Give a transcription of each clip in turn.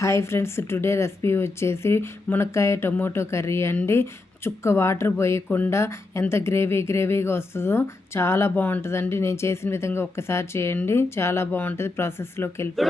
Hi friends, today recipe వచ్చేసి మునక్కాయ tomato curry అండి. చుక్క వాటర్ పోయకుండా ఎంత గ్రేవీగా వస్తుందో చాలా బాగుంటుందండి. నేను చేసిన విధంగా ఒక్కసారి చేయండి, చాలా బాగుంటుంది. ప్రాసెస్లోకి వెళ్ళిపోయి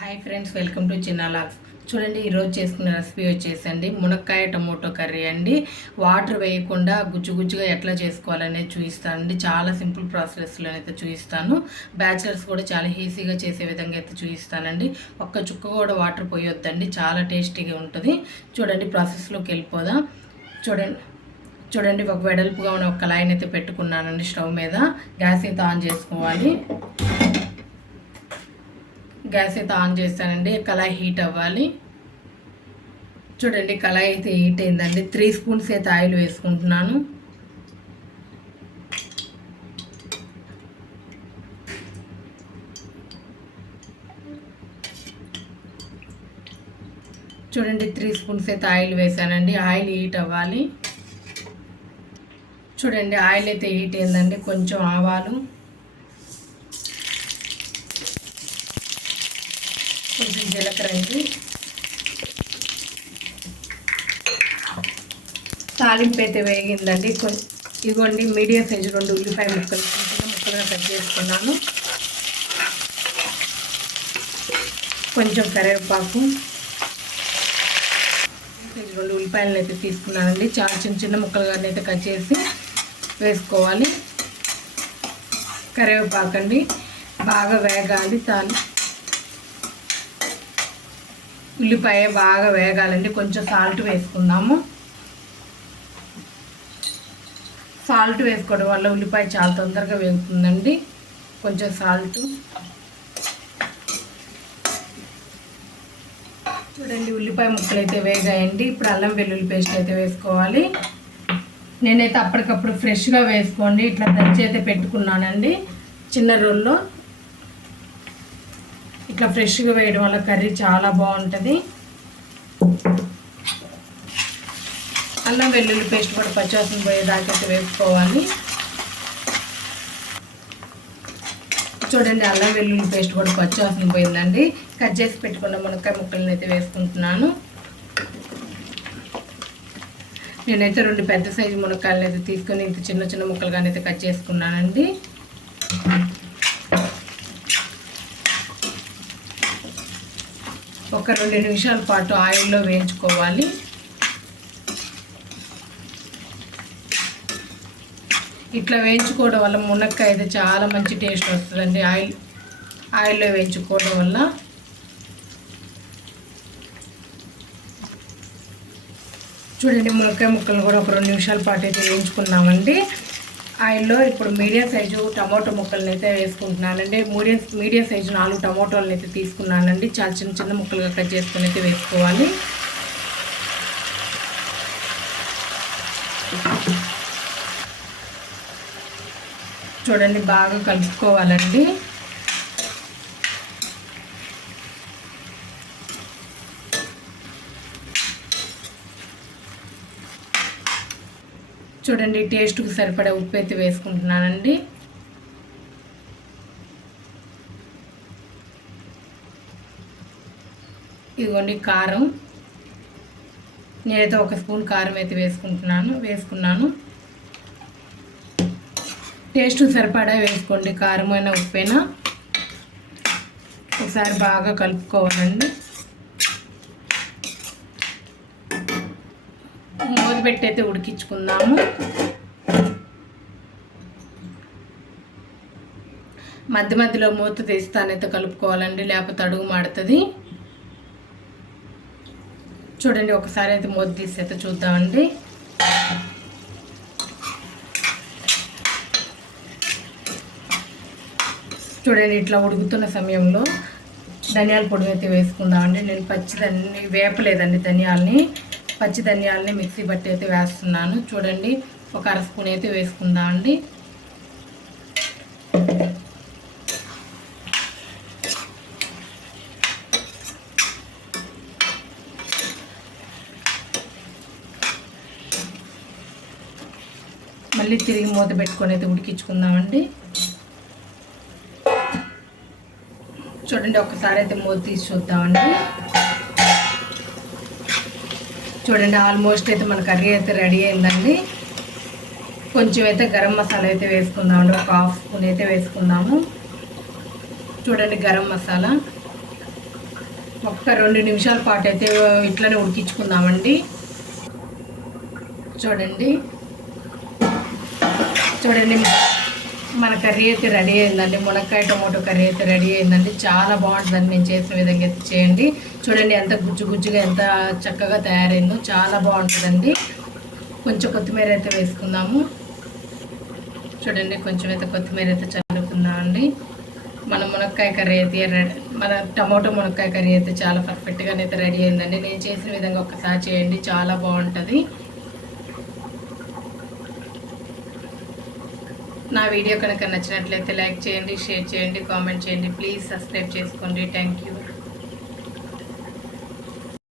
హాయ్ ఫ్రెండ్స్, వెల్కమ్ టు చిన్నాలాగ్స్. చూడండి, ఈరోజు చేసుకున్న రెసిపీ వచ్చేసండి మునక్కాయ టమోటో కర్రీ అండి. వాటర్ వేయకుండా గుజ్జుగా ఎట్లా చేసుకోవాలనేది చూపిస్తానండి. చాలా సింపుల్ ప్రాసెస్లో అయితే చూపిస్తాను. బ్యాచిలర్స్ కూడా చాలా ఈజీగా చేసే విధంగా అయితే చూపిస్తానండి. ఒక్క చుక్క కూడా వాటర్ పోయొద్దండి, చాలా టేస్టీగా ఉంటుంది. చూడండి, ప్రాసెస్లోకి వెళ్ళిపోదాం. చూడండి ఒక వెడల్పుగా ఉన్న ఒక కళాయిని అయితే పెట్టుకున్నానండి. స్టవ్ మీద గ్యాస్ అయితే ఆన్ చేసుకోవాలి. గ్యాస్ అయితే ఆన్ చేస్తానండి. కళాయి హీట్ అవ్వాలి. చూడండి, కళాయి అయితే హీట్ అయిందండి. 3 స్పూన్స్ అయితే ఆయిల్ వేసుకుంటున్నాను. చూడండి, 3 స్పూన్స్ అయితే ఆయిల్ వేసానండి. ఆయిల్ హీట్ అవ్వాలి. చూడండి, ఆయిల్ అయితే హీట్ అయిందండి. కొంచెం ఆవాలు, కొంచెం జీలకర్ర అండి. తాలింపు అయితే వేగిందండి. ఇదిగోండి, మీడియం సైజు 2 ఉల్లిపాయ ముక్కలు ముక్కలుగా కట్ చేసుకున్నాను. కొంచెం కరివేపాకు, 2 ఉల్లిపాయలను అయితే తీసుకున్నానండి. చాలా చిన్న ముక్కలుగా అయితే కట్ చేసి వేసుకోవాలి. కరివేపాకు అండి బాగా వేగాలి. ఉల్లిపాయ బాగా వేగాలండి. కొంచెం సాల్ట్ వేసుకుందాము. సాల్ట్ వేసుకోవడం వల్ల ఉల్లిపాయ చాలా తొందరగా వేగుతుందండి. కొంచెం సాల్ట్. చూడండి, ఉల్లిపాయ ముక్కలు అయితే వేగాయండి. ఇప్పుడు అల్లం వెల్లుల్లి పేస్ట్ అయితే వేసుకోవాలి. నేనైతే అప్పటికప్పుడు ఫ్రెష్గా వేసుకోండి ఇట్లా దంచి అయితే పెట్టుకున్నానండి. చిన్న రోల్లో ఇట్లా ఫ్రెష్గా వేయడం వల్ల కర్రీ చాలా బాగుంటుంది. అల్లం వెల్లుల్లి పేస్ట్ కూడా పచ్చివాసన పోయేదాకా అయితే వేసుకోవాలి. చూడండి, అల్లం వెల్లుల్లి పేస్ట్ కూడా పచ్చివాసన పోయిందండి. కట్ చేసి పెట్టుకున్న మునక్కాయ ముక్కలను అయితే వేసుకుంటున్నాను. నేనైతే 2 పెద్ద సైజు మునక్కాయలను అయితే తీసుకొని ఇంత చిన్న ముక్కలుగానైతే కట్ చేసుకున్నానండి. ఒక 2 నిమిషాల పాటు ఆయిల్లో వేయించుకోవాలి. ఇట్లా వేయించుకోవడం వల్ల మునక్కాయ అయితే చాలా మంచి టేస్ట్ వస్తుందండి. ఆయిల్లో వేయించుకోవడం వల్ల. చూడండి, మునక్కాయ ముక్కలు కూడా ఒక 2 నిమిషాల పాటు అయితే వేయించుకున్నామండి ఆయిల్లో. ఇప్పుడు మీడియం సైజు టమాటో ముక్కలను అయితే వేసుకుంటున్నానండి. మీడియం సైజు 4 టమాటోలను అయితే తీసుకున్నానండి. చాలా చిన్న ముక్కలుగా కట్ చేసుకుని అయితే వేసుకోవాలి. చూడండి, బాగా కలుపుకోవాలండి. చూడండి, టేస్ట్కి సరిపడా ఉప్పు అయితే వేసుకుంటున్నానండి. ఇదిగోండి కారం. నేనైతే 1 స్పూన్ కారం అయితే వేసుకున్నాను. టేస్ట్కి సరిపడా వేసుకోండి, కారమైనా ఉప్పైనా. ఒకసారి బాగా కలుపుకోవాలండి. మూత పెట్టి అయితే ఉడికించుకుందాము. మధ్యలో మూత తీస్తానైతే కలుపుకోవాలండి, లేకపోతే అడుగు మాడుతుంది. చూడండి, ఒకసారి అయితే మూత తీసి అయితే చూద్దామండి. చూడండి, ఇట్లా ఉడుకుతున్న సమయంలో ధనియాల పొడి అయితే వేసుకుందామండి. నేను వేపలేదండి ధనియాలని, పచ్చి ధనియాలని మిక్సీ బట్టి అయితే వేస్తున్నాను. చూడండి, ఒక 1/2 స్పూన్ అయితే వేసుకుందామండి. మళ్ళీ తిరిగి మూత పెట్టుకొని అయితే ఉడికించుకుందామండి. చూడండి ఒక్కసారి అయితే మూత తీసి చూద్దామండి. చూడండి ఆల్మోస్ట్ అయితే మన కర్రీ అయితే రెడీ అయిందండి. కొంచెం అయితే గరం మసాలా అయితే వేసుకుందామండి. ఒక హాఫ్ స్పూన్ అయితే వేసుకుందాము. చూడండి గరం మసాలా ఒక్క 2 నిమిషాల పాటు అయితే ఇట్లనే ఉడికించుకుందామండి. చూడండి మన కర్రీ అయితే రెడీ అయిందండి. మునక్కాయ టమోటో కర్రీ అయితే రెడీ అయిందండి. చాలా బాగుంటుందండి. నేను చేసిన విధంగా అయితే చేయండి. చూడండి ఎంత గుజ్జుగా ఎంత చక్కగా తయారైందో, చాలా బాగుంటుందండి. కొంచెం కొత్తిమీర అయితే వేసుకుందాము. చూడండి కొంచెం అయితే కొత్తిమీర అయితే చల్లుకుందామండి. మన మునక్కాయ కర్రీ అయితే మన టమోటో మునక్కాయ కర్రీ అయితే చాలా పర్ఫెక్ట్గానే అయితే రెడీ అయిందండి. నేను చేసిన విధంగా ఒక్కసారి చేయండి, చాలా బాగుంటుంది. నా వీడియో కనుక నచ్చినట్లయితే లైక్ చేయండి, షేర్ చేయండి, కామెంట్ చేయండి. ప్లీజ్ సబ్స్క్రైబ్ చేసుకోండి. Thank you.